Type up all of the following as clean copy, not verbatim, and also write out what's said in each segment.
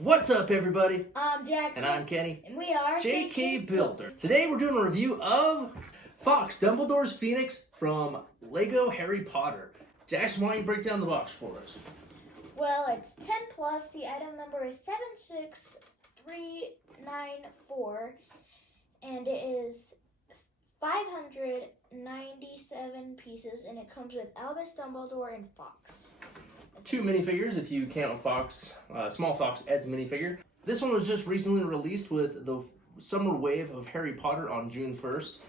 What's up, everybody? I'm Jackson. And I'm Kenny. And we are JK Builder. Today we're doing a review of Fawkes, Dumbledore's Phoenix from Lego Harry Potter. Jackson, why don't you break down the box for us? Well, it's 10 plus. The item number is 76394. And it is 597 pieces. And it comes with Albus Dumbledore and Fawkes. Two minifigures, if you count Fawkes, small Fawkes as a minifigure. This one was just recently released with the summer wave of Harry Potter on June 1st.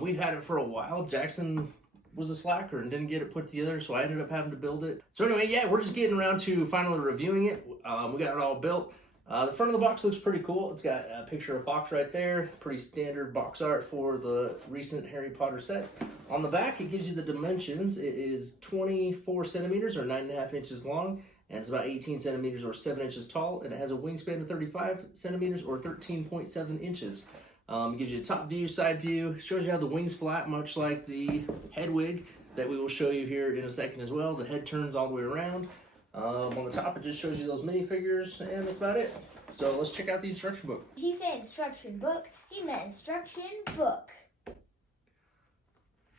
We've had it for a while. Jackson was a slacker and didn't get it put together, so I ended up having to build it. So anyway, yeah, we're just getting around to finally reviewing it. We got it all built. The front of the box looks pretty cool. It's got a picture of Fawkes right there. Pretty standard box art for the recent Harry Potter sets. On the back, it gives you the dimensions. It is 24 centimeters or 9.5 inches long, and it's about 18 centimeters or 7 inches tall, and it has a wingspan of 35 centimeters or 13.7 inches. It gives you a top view, side view, shows you how the wings flap, much like the head wig that we will show you here in a second as well. The head turns all the way around. On the top, it just shows you those minifigures, and that's about it. So let's check out the instruction book. He said instruction book. He meant instruction book.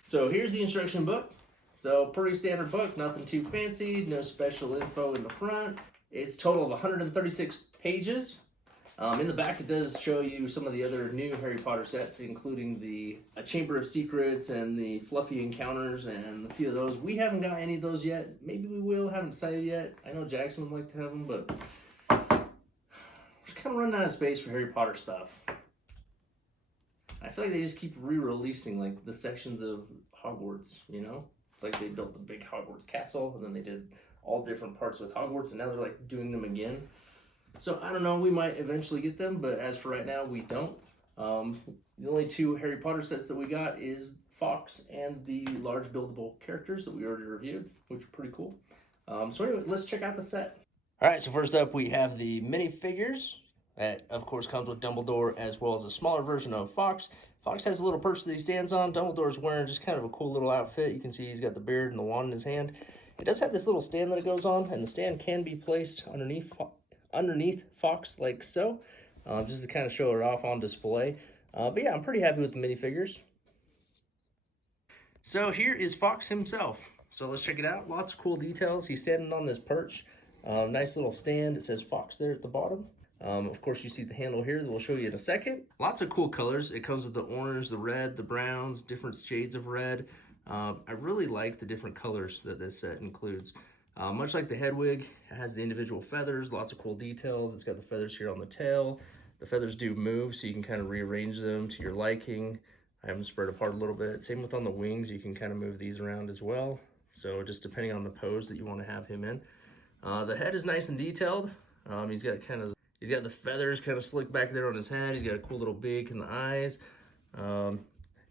So here's the instruction book. So pretty standard book, nothing too fancy, no special info in the front. It's a total of 136 pages. In the back, it does show you some of the other new Harry Potter sets, including the Chamber of Secrets and the Fluffy Encounters and a few of those. We haven't got any of those yet. Maybe we will. Haven't decided yet. I know Jackson would like to have them, but we're just kind of running out of space for Harry Potter stuff. I feel like they just keep re-releasing like the sections of Hogwarts, you know? It's like they built the big Hogwarts castle, and then they did all different parts with Hogwarts, and now they're like doing them again. So I don't know, we might eventually get them, but as for right now, we don't. The only two Harry Potter sets that we got is Fawkes and the large buildable characters that we already reviewed, which are pretty cool. So anyway, let's check out the set. All right, so first up, we have the minifigures. That, of course, comes with Dumbledore as well as a smaller version of Fawkes. Fawkes has a little perch that he stands on. Dumbledore's wearing just kind of a cool little outfit. You can see he's got the beard and the wand in his hand. It does have this little stand that it goes on, and the stand can be placed underneath Fawkes like so, just to kind of show it off on display. But yeah, I'm pretty happy with the minifigures. So here is Fawkes himself. So let's check it out. Lots of cool details. He's standing on this perch. Nice little stand. It says Fawkes there at the bottom. Of course, you see the handle here that we'll show you in a second. Lots of cool colors. It comes with the orange, the red, the browns, different shades of red. I really like the different colors that this set includes. Much like the head wig, it has the individual feathers, lots of cool details. It's got the feathers here on the tail. The feathers do move, so you can kind of rearrange them to your liking. I have them spread apart a little bit. Same with on the wings, you can kind of move these around as well. So just depending on the pose that you want to have him in. The head is nice and detailed. He's got the feathers kind of slicked back there on his head. He's got a cool little beak in the eyes.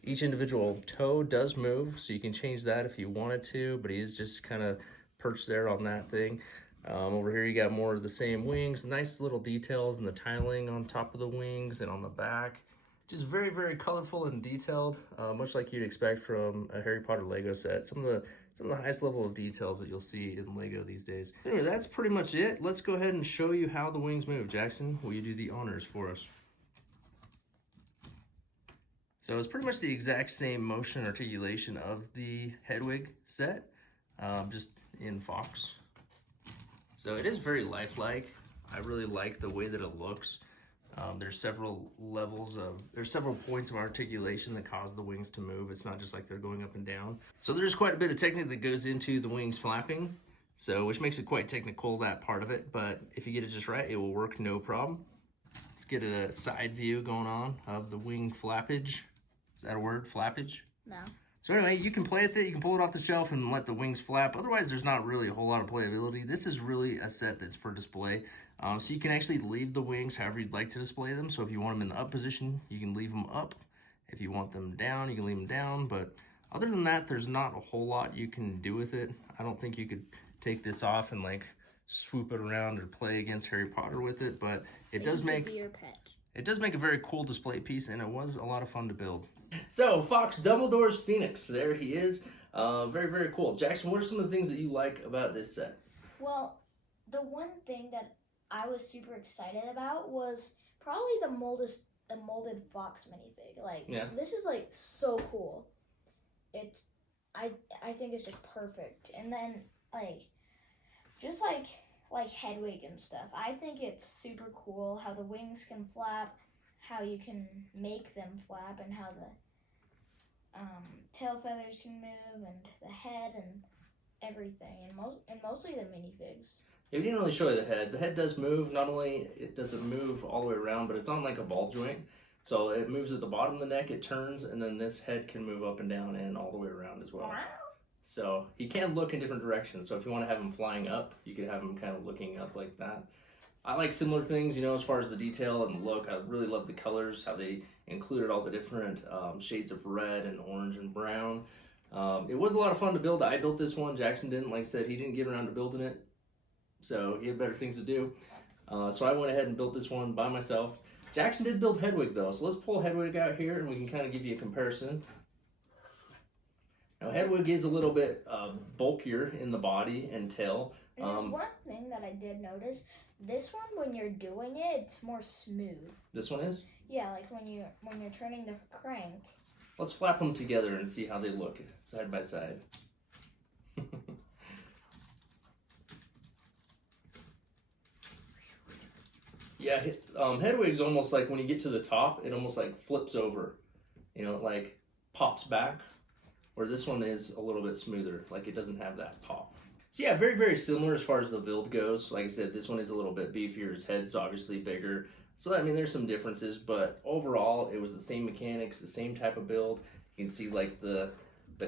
Each individual toe does move, so you can change that if you wanted to, but he's just kind of perched there on that thing. Over here you got more of the same wings, nice little details in the tiling on top of the wings and on the back. Just very, very colorful and detailed, much like you'd expect from a Harry Potter Lego set. Some of the highest level of details that you'll see in Lego these days. Anyway, that's pretty much it. Let's go ahead and show you how the wings move. Jackson, will you do the honors for us? So it's pretty much the exact same motion articulation of the head wig set, just in Fawkes. So it is very lifelike. I really like the way that it looks. There's several points of articulation that cause the wings to move. It's not just like they're going up and down. So there's quite a bit of technique that goes into the wings flapping, so which makes it quite technical, that part of it. But if you get it just right, it will work no problem. Let's get a side view going on of the wing flappage. Is that a word, flappage? No. So anyway, you can play with it, you can pull it off the shelf and let the wings flap. Otherwise, there's not really a whole lot of playability. This is really a set that's for display. So you can actually leave the wings however you'd like to display them. So if you want them in the up position, you can leave them up. If you want them down, you can leave them down. But other than that, there's not a whole lot you can do with it. I don't think you could take this off and like swoop it around or play against Harry Potter with it. But it does make a very cool display piece, and it was a lot of fun to build. So, Fawkes, Dumbledore's Phoenix. There he is. Very, very cool. Jackson, what are some of the things that you like about this set? Well, the one thing that I was super excited about was probably the molded Fawkes minifig. Like, this is like so cool. It's I think it's just perfect. And then just like Hedwig and stuff. I think it's super cool how the wings can flap, how you can make them flap, and how the tail feathers can move, and the head and everything, and mostly the minifigs. Yeah, we didn't really show you the head. The head does move. Not only it does it move all the way around, but it's on like a ball joint. So it moves at the bottom of the neck, it turns, and then this head can move up and down and all the way around as well. Wow. So he can look in different directions. So if you want to have him flying up, you could have him kind of looking up like that. I like similar things, as far as the detail and the look. I really love the colors, how they included all the different shades of red and orange and brown. It was a lot of fun to build. I built this one. Jackson didn't. Like I said, he didn't get around to building it. So he had better things to do. So I went ahead and built this one by myself. Jackson did build Hedwig though, so let's pull Hedwig out here and we can kind of give you a comparison. Now Hedwig is a little bit bulkier in the body and tail. And there's one thing that I did notice. This one, when you're doing it, it's more smooth. This one is? Yeah, like when you're turning the crank. Let's flap them together and see how they look side by side. Yeah, Hedwig's almost like when you get to the top, it almost like flips over. It like pops back. Where this one is a little bit smoother, like it doesn't have that pop. So yeah, very, very similar as far as the build goes. Like I said, this one is a little bit beefier. His head's obviously bigger. So, I mean, there's some differences, but overall, it was the same mechanics, the same type of build. You can see, like, the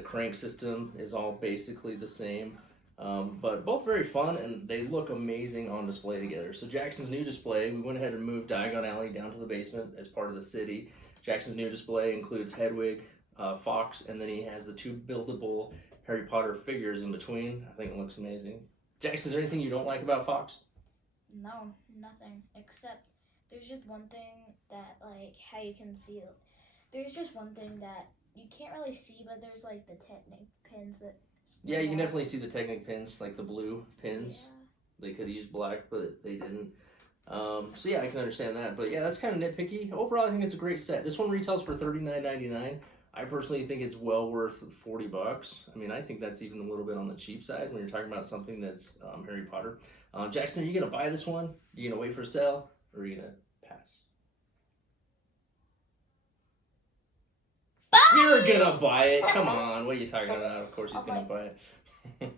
crank system is all basically the same. But both very fun, and they look amazing on display together. So Jackson's new display, we went ahead and moved Diagon Alley down to the basement as part of the city. Jackson's new display includes Hedwig, Fawkes, and then he has the 2 buildable Harry Potter figures in between. I think it looks amazing. Jackson, is there anything you don't like about Fawkes? No, nothing. Except there's just one thing that, like, how you can see it. There's just one thing that you can't really see, but there's, like, the Technic pins that... Yeah, you can definitely see the Technic pins, like the blue pins. Yeah. They could have used black, but they didn't. So yeah, I can understand that. But yeah, that's kind of nitpicky. Overall, I think it's a great set. This one retails for $39.99. I personally think it's well worth $40. I mean, I think that's even a little bit on the cheap side when you're talking about something that's Harry Potter. Jackson, are you going to buy this one? Are you going to wait for a sale? Or are you going to pass? Bye! You're going to buy it. Come on. What are you talking about? Of course he's going to buy it.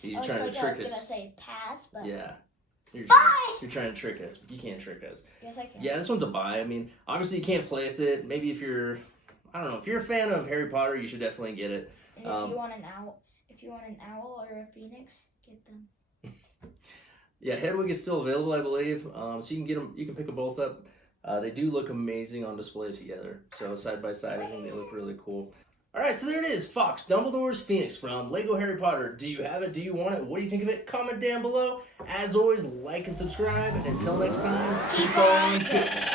You're trying to trick us. I was going to say pass, but... Yeah. You're trying to trick us, but you can't trick us. Yes, I can. Yeah, this one's a buy. I mean, obviously you can't play with it. Maybe if you're... I don't know. If you're a fan of Harry Potter, you should definitely get it. And if you want an owl or a phoenix, get them. Yeah, Hedwig is still available, I believe. So you can get them. You can pick them both up. They do look amazing on display together. So side by side, I think they look really cool. All right, so there it is. Fawkes, Dumbledore's Phoenix from Lego Harry Potter. Do you have it? Do you want it? What do you think of it? Comment down below. As always, like and subscribe. And until next time, keep on kicking.